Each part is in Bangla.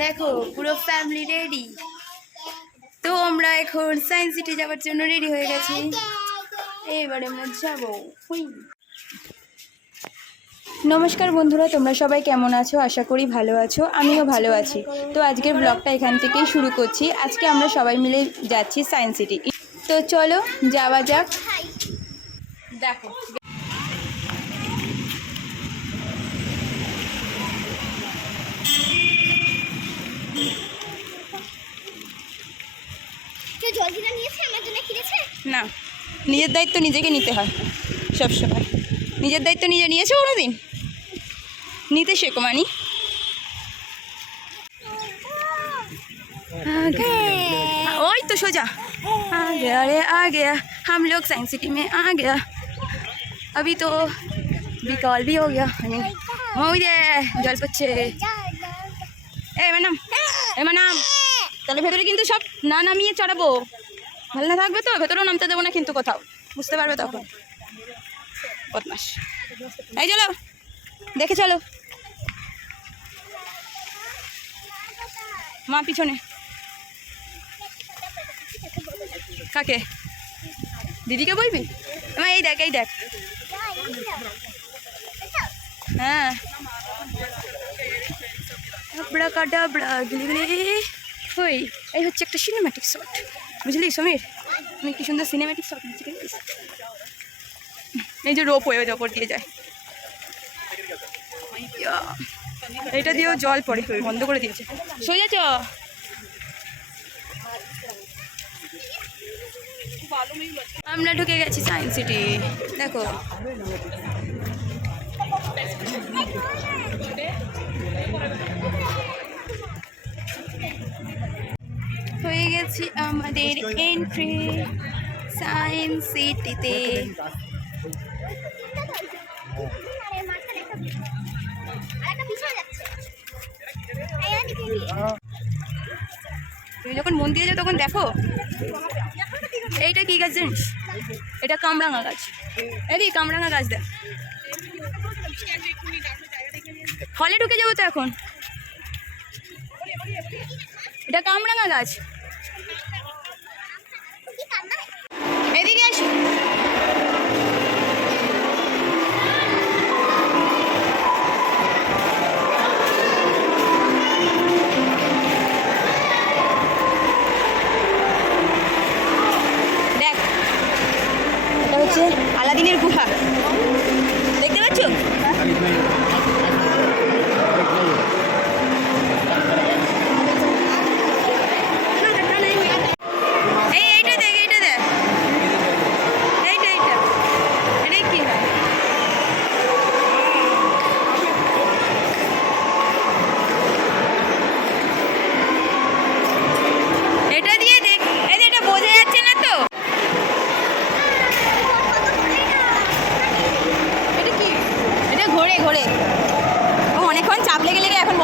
দেখো পুরো ফ্যামিলি রেডি। তো আমরা এখন সায়েন্স সিটি যাওয়ার জন্য রেডি হয়ে গেছি। এইবারে আমরা যাবো। নমস্কার বন্ধুরা, তোমরা সবাই কেমন আছো? আশা করি ভালো আছো, আমিও ভালো আছি। তো আজকের ব্লগটা এখান থেকেই শুরু করছি। আজকে আমরা সবাই মিলে যাচ্ছি সায়েন্স সিটি। তো চলো যাওয়া যাক। দেখো না, নিজের দায়িত্ব নিজেকে নিতে হয় সবসময়। নিজের দায়িত্ব নিজে নিয়েছো কোনোদিন? নিতে শেখো মানি। ওই तो सोचा आ गया, अरे आ गया, हम लोग साइंस सिटी में आ गया। अभी तो बिकॉल भी हो गया। জল পড়ছে। এই ম্যাডাম তাহলে ভেতরে কিন্তু সব না নামিয়ে চড়াবো, ভালো না থাকবে তো। ভেতরেও নামতে দেবো না কিন্তু, কোথাও বুঝতে পারবে তখন। বদমাস। এই চলো দেখে চলো। মা পিছনে। কাকে? দিদিকে বলবি? মা এই দেখ, এই দেখ। হ্যাঁ বড়া কাটা বড়া গিলি। ওই এই হচ্ছে একটা সিনেম্যাটিক শট, বুঝলি সমীর? আমি কি সুন্দর সিনেম্যাটিক শট নিচ্ছি। এই যে রোপ ওয়ের ওপর দিয়ে যায়, এইটা দিয়েও জল পড়ে, বন্ধ করে দিয়েছে। সোজা চ। আমরা ঢুকে গেছি সায়েন্স সিটি। দেখো হয়ে গেছি আমাদের এন্ট্রি সায়েন্স সিটিতে। তুমি যখন মন দিয়ে যাও তখন দেখো। এইটা কি গাছ জানিস? এটা কামরাঙা গাছ। এদিকে কামরাঙা গাছ দেখ। হলে ঢুকে যাবো তো এখন। এটা কামরাঙা গাছ। এদিকে আসো। দেখ এটা হচ্ছে আলাদিনের গুহা, দেখতে পাচ্ছ?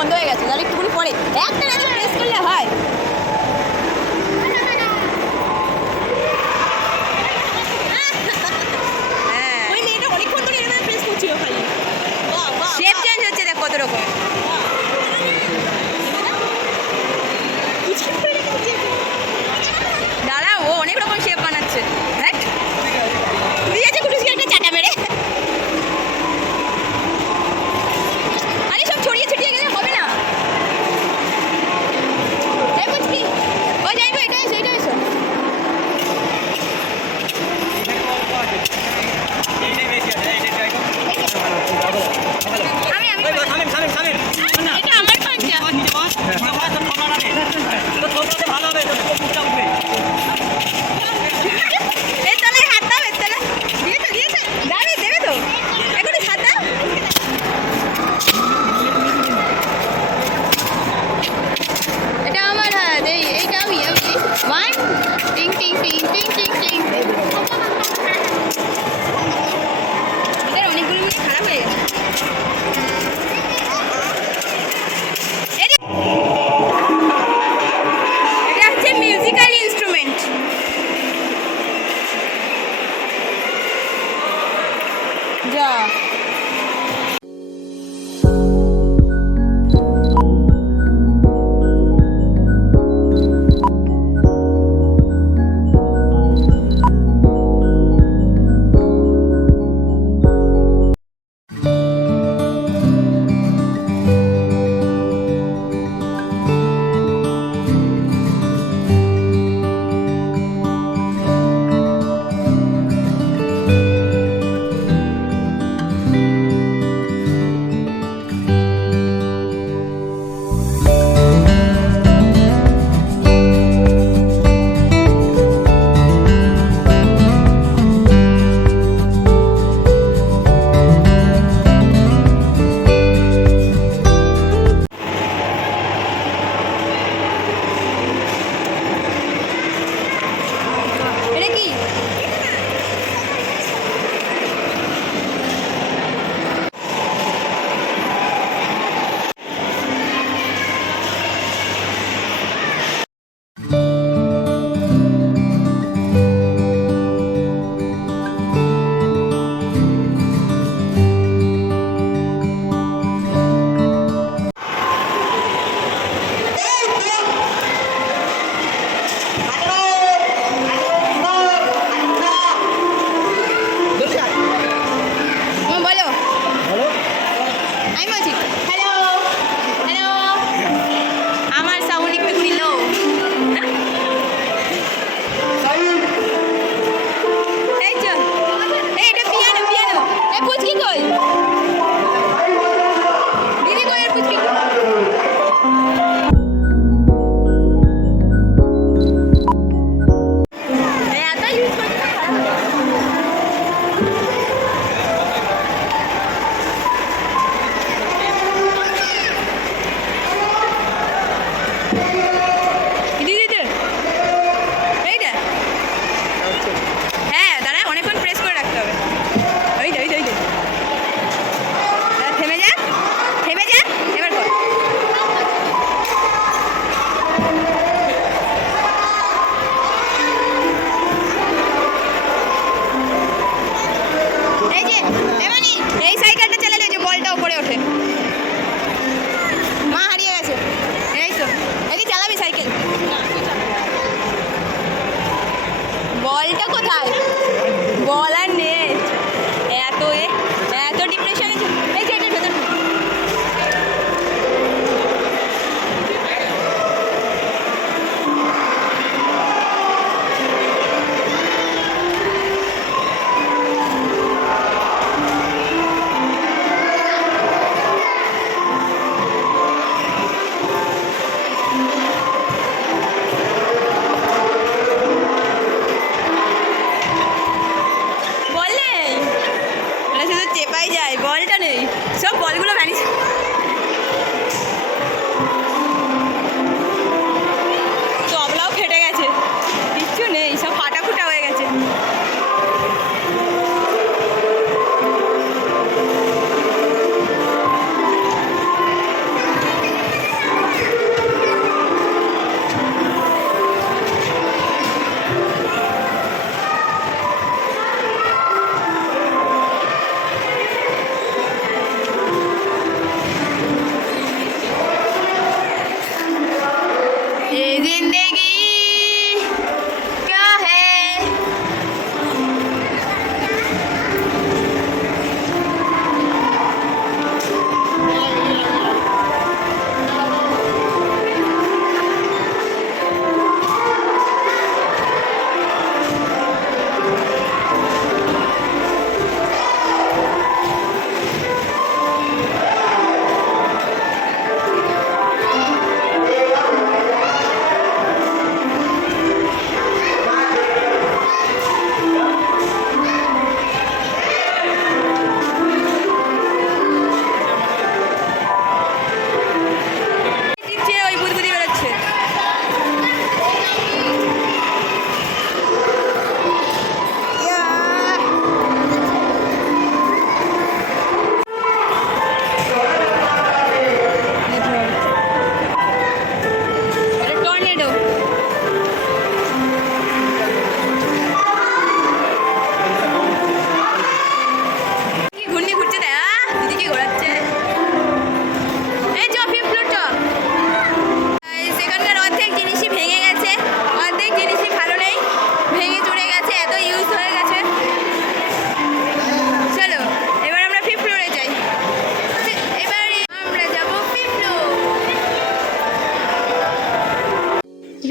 বন্ধ হয়ে গেছে, তাহলে একটুখানি পরে একটা প্রেস করলে হয়। শেপ চেঞ্জ হচ্ছে, দেখ কত রকম। দাদা ও অনেক রকম শেপ বানাচ্ছে। হ্যাঁ দিয়েছে কুটুসকে একটা চাটা মেরে। আরে সব ছড়িয়ে ছিটিয়ে গেলে হবে না। এই বুঝবি ও যাইবো। এটা এসো, এটা এসো। আমি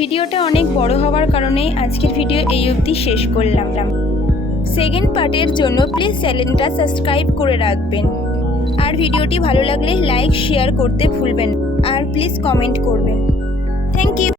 ভিডিওটা অনেক বড় হওয়ার কারণে আজকের ভিডিও এই অবধি শেষ করলাম। সেকেন্ড পার্টের জন্য প্লিজ চ্যানেলটা সাবস্ক্রাইব করে রাখবেন। আর ভিডিওটি ভালো লাগলে লাইক শেয়ার করতে ভুলবেন আর প্লিজ কমেন্ট করবেন।